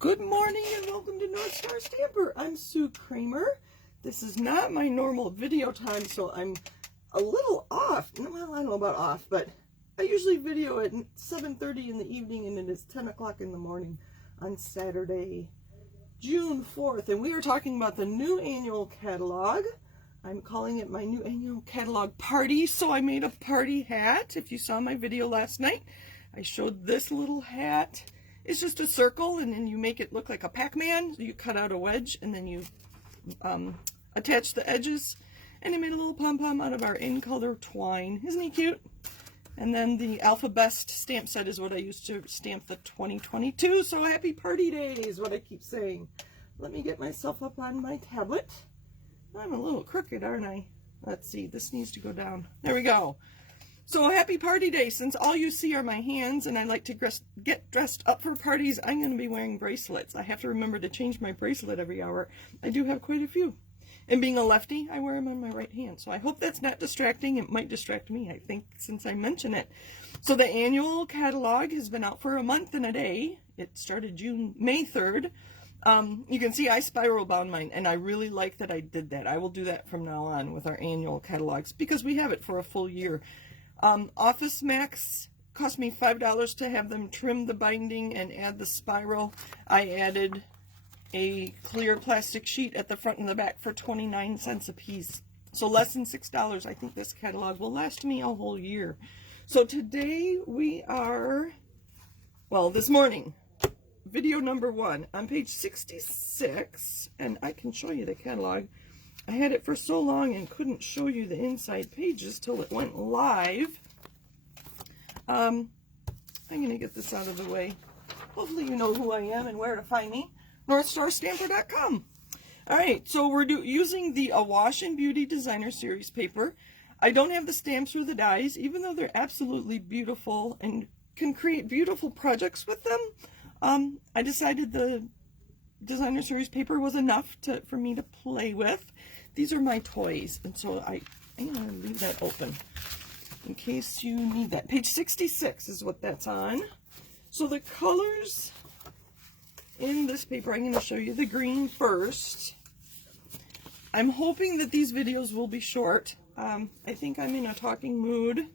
Good morning and welcome to North Star Stamper. I'm Sue Kramer. This is not my normal video time, so I'm a little off. Well, I don't know about off, but I usually video at 7:30 in the evening, and it is 10 o'clock in the morning on Saturday, June 4th. And we are talking about the new annual catalog. I'm calling it my new annual catalog party, so I made a party hat. If you saw my video last night, I showed this little hat. It's just a circle, and then you make it look like a Pac-Man. You cut out a wedge, and then you attach the edges. And I made a little pom-pom out of our in-color twine. Isn't he cute? And then the Alpha Best stamp set is what I used to stamp the 2022. So happy party day is what I keep saying. Let me get myself up on my tablet. I'm a little crooked, aren't I? Let's see. This needs to go down. There we go. So happy party day. Since all you see are my hands and I like to get dressed up for parties, I'm going to be wearing bracelets. I have to remember to change my bracelet every hour. I do have quite a few. And being a lefty, I wear them on my right hand. So I hope that's not distracting. It might distract me, I think, since I mention it. So the annual catalog has been out for a month and a day. It started May 3rd. You can see I spiral bound mine, and I really like that I did that. I will do that from now on with our annual catalogs because we have it for a full year. Office Max cost me $5 to have them trim the binding and add the spiral. I added a clear plastic sheet at the front and the back for 29 cents a piece. So less than $6. I think this catalog will last me a whole year. So today we are, well, this morning, video number 1 on page 66, and I can show you the catalog. I had it for so long and couldn't show you the inside pages till it went live. I'm going to get this out of the way. Hopefully you know who I am and where to find me. NorthStarStamper.com. Alright, so we're using the Awash and Beauty Designer Series paper. I don't have the stamps or the dies, even though they're absolutely beautiful and can create beautiful projects with them. I decided the Designer Series paper was enough for me to play with. These are my toys, and so I'm going to leave that open in case you need that. Page 66 is what that's on. So the colors in this paper, I'm going to show you the green first. I'm hoping that these videos will be short. I think I'm in a talking mood.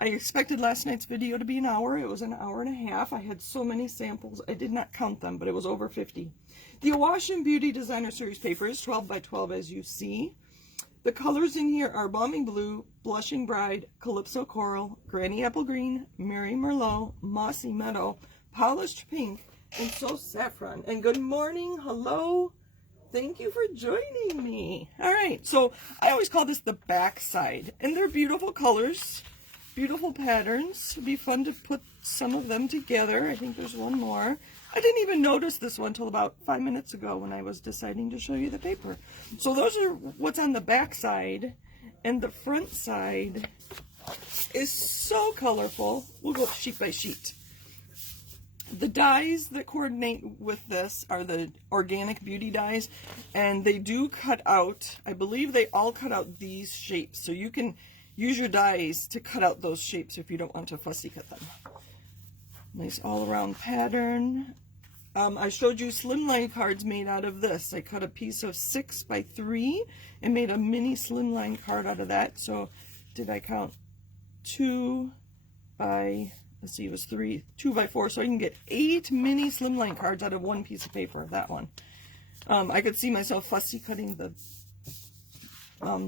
I expected last night's video to be an hour. It was an hour and a half. I had so many samples. I did not count them, but it was over 50. The Awash and Beauty Designer Series paper is 12 by 12, as you see. The colors in here are Balmy Blue, Blushing Bride, Calypso Coral, Granny Apple Green, Mary Merlot, Mossy Meadow, Polished Pink, and So Saffron. And good morning. Hello. Thank you for joining me. All right. So I always call this the back side, and they're beautiful colors. Beautiful patterns. It'd be fun to put some of them together. I think there's one more. I didn't even notice this one till about 5 minutes ago when I was deciding to show you the paper. So those are what's on the back side, and the front side is so colorful. We'll go sheet by sheet. The dies that coordinate with this are the organic beauty dies, and they do cut out, I believe they all cut out these shapes, so you can use your dies to cut out those shapes if you don't want to fussy cut them. Nice all-around pattern. I showed you slimline cards made out of this. I cut a piece of 6 by 3 and made a mini slimline card out of that. So did I count 2 by, let's see, it was 2 by 4. So I can get 8 mini slimline cards out of one piece of paper, that one. I could see myself fussy cutting the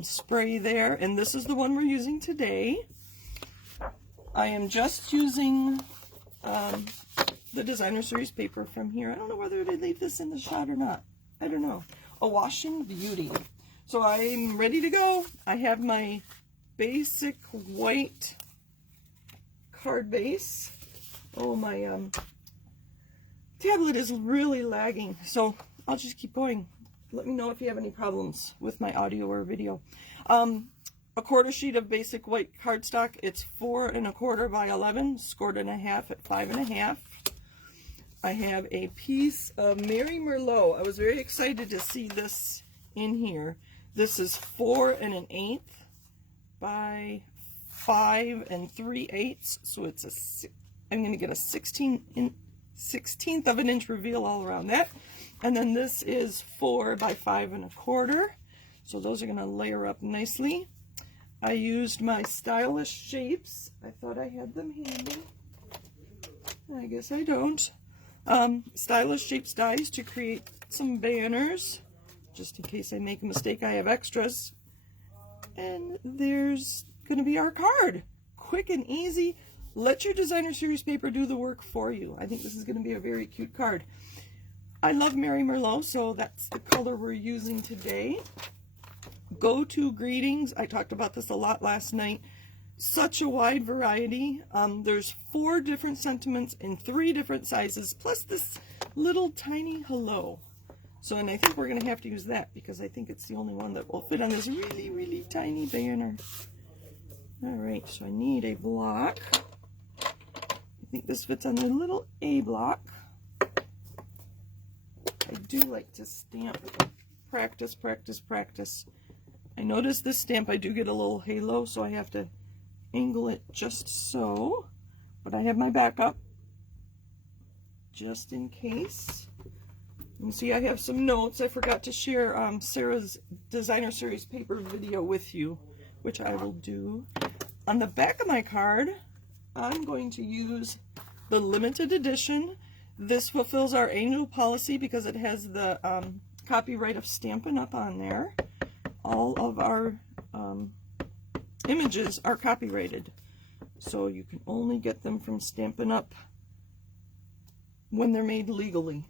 spray there, and this is the one we're using today. I am just using the Designer Series paper from here. I don't know whether to leave this in the shot or not. I don't know. Awash and Beauty. So I'm ready to go. I have my basic white card base. Oh, my tablet is really lagging, so I'll just keep going. Let me know if you have any problems with my audio or video. A quarter sheet of basic white cardstock. It's 4 1/4 by 11, scored in a half at 5 1/2. I have a piece of Mary Merlot. I was very excited to see this in here. This is 4 1/8 by 5 3/8, so it's I'm going to get a 16 1/16 of an inch reveal all around that. And then this is 4 by 5 1/4. So those are going to layer up nicely. I used my Stylish Shapes. I thought I had them handy. I guess I don't. Stylish Shapes dies to create some banners. Just in case I make a mistake, I have extras. And there's going to be our card. Quick and easy. Let your designer series paper do the work for you. I think this is going to be a very cute card. I love Mary Merlot, so that's the color we're using today. Go-to greetings. I talked about this a lot last night. Such a wide variety. There's 4 different sentiments in 3 different sizes, plus this little tiny hello. So, and I think we're going to have to use that because I think it's the only one that will fit on this really, really tiny banner. Alright, so I need a block. I think this fits on the little A block. I do like to stamp. Practice, practice, practice. I notice this stamp I do get a little halo, so I have to angle it just so. But I have my backup just in case. And see, I have some notes. I forgot to share Sarah's designer series paper video with you, which I will do. On the back of my card, I'm going to use the limited edition. This fulfills our angel policy because it has the copyright of Stampin' up on there. All of our images are copyrighted, so you can only get them from Stampin' Up when they're made legally.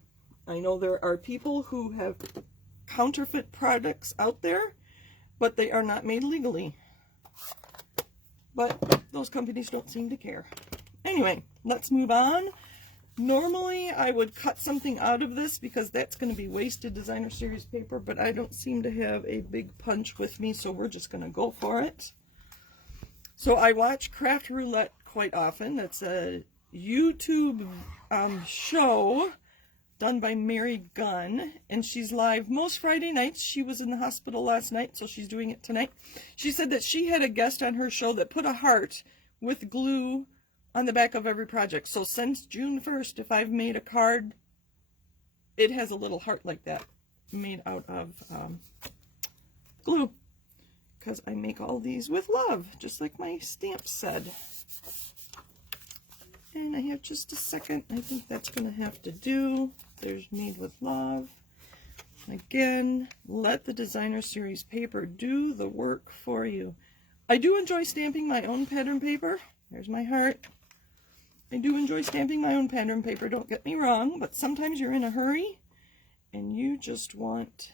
I know there are people who have counterfeit products out there, but they are not made legally. But those companies don't seem to care. Anyway, let's move on. Normally, I would cut something out of this because that's going to be wasted designer series paper, but I don't seem to have a big punch with me, so we're just going to go for it. So I watch Craft Roulette quite often. That's a YouTube show done by Mary Gunn, and she's live most Friday nights. She was in the hospital last night, so she's doing it tonight. She said that she had a guest on her show that put a heart with glue on the back of every project. So since June 1st, if I've made a card, it has a little heart like that made out of glue, because I make all these with love, just like my stamp said. And I have just a second. I think that's going to have to do. There's Made with Love. Again, let the designer series paper do the work for you. I do enjoy stamping my own pattern paper. There's my heart. I do enjoy stamping my own pattern paper, don't get me wrong, but sometimes you're in a hurry and you just want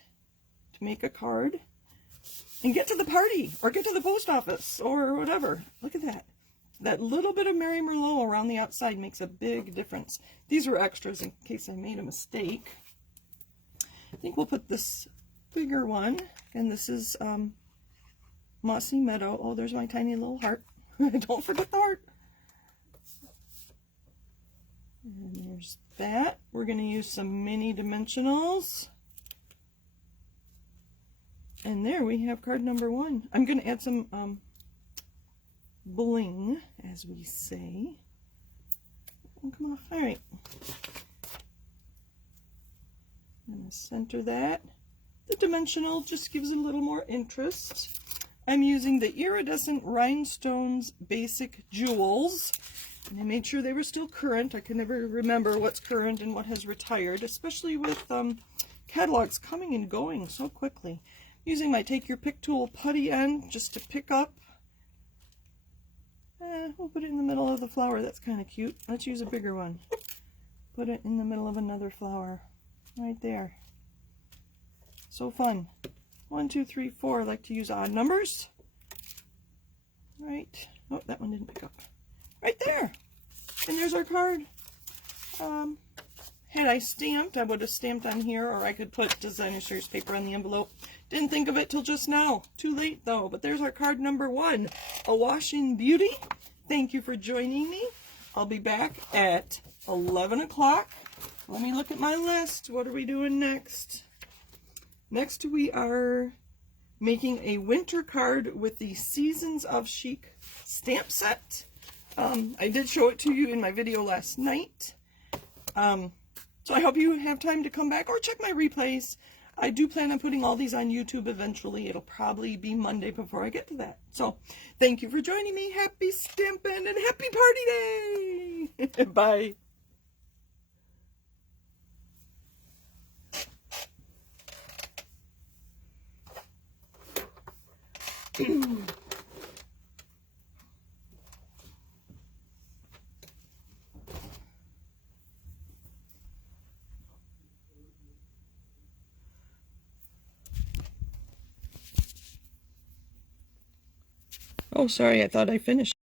to make a card and get to the party or get to the post office or whatever. Look at that. That little bit of Mary Merlot around the outside makes a big difference. These were extras in case I made a mistake. I think we'll put this bigger one, and this is Mossy Meadow. Oh, there's my tiny little heart. Don't forget the heart. And there's that. We're going to use some mini dimensionals. And there we have card number 1. I'm going to add some bling, as we say. Oh, come off. All right. I'm going to center that. The dimensional just gives it a little more interest. I'm using the Iridescent Rhinestones Basic Jewels. And I made sure they were still current. I can never remember what's current and what has retired, especially with catalogs coming and going so quickly. Using my Take Your Pick tool putty end just to pick up. We'll put it in the middle of the flower. That's kind of cute. Let's use a bigger one. Put it in the middle of another flower. Right there. So fun. 1, 2, 3, 4. I like to use odd numbers. Right. Oh, that one didn't pick up. Right there. And there's our card. Had I stamped, I would have stamped on here, or I could put designer series paper on the envelope. Didn't think of it till just now. Too late though. But there's our card number 1. Awash in Beauty. Thank you for joining me. I'll be back at 11 o'clock. Let me look at my list. What are we doing next? Next we are making a winter card with the Seasons of Chic stamp set. I did show it to you in my video last night. So I hope you have time to come back or check my replays. I do plan on putting all these on YouTube eventually. It'll probably be Monday before I get to that. So thank you for joining me. Happy Stampin' and happy party day. Bye. Oh, sorry, I thought I finished.